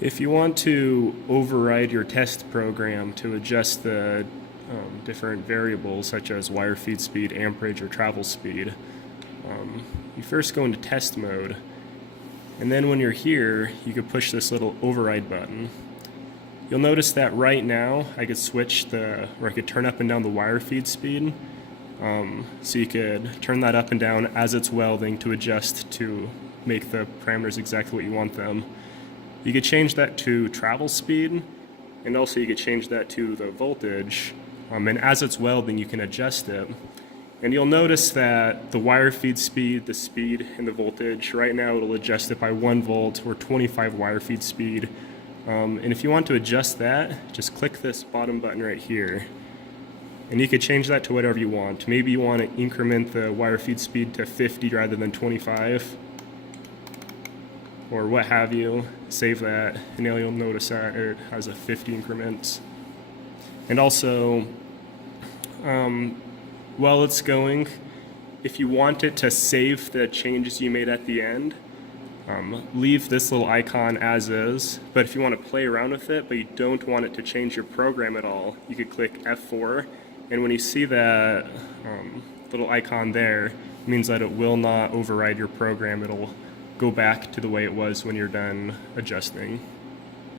If you want to override your test program to adjust the different variables such as wire feed speed, amperage, or travel speed, you first go into test mode, and then when you're here, you could push this little override button. You'll notice that right now I could I could turn up and down the wire feed speed. So you could turn that up and down as it's welding to adjust to make the parameters exactly what you want them. You could change that to travel speed, and also you could change that to the voltage. And as it's welding, you can adjust it. And you'll notice that the wire feed speed, the speed, and the voltage, right now it'll adjust it by 1 volt or 25 wire feed speed. And if you want to adjust that, just click this bottom button right here. And you could change that to whatever you want. Maybe you want to increment the wire feed speed to 50 rather than 25, or what have you. Save that, and now you'll notice that it has a 50 increment. And also, while it's going, if you want it to save the changes you made at the end, leave this little icon as is. But if you want to play around with it, but you don't want it to change your program at all, you could click F4. And when you see that little icon there, it means that it will not override your program. It'll go back to the way it was when you're done adjusting.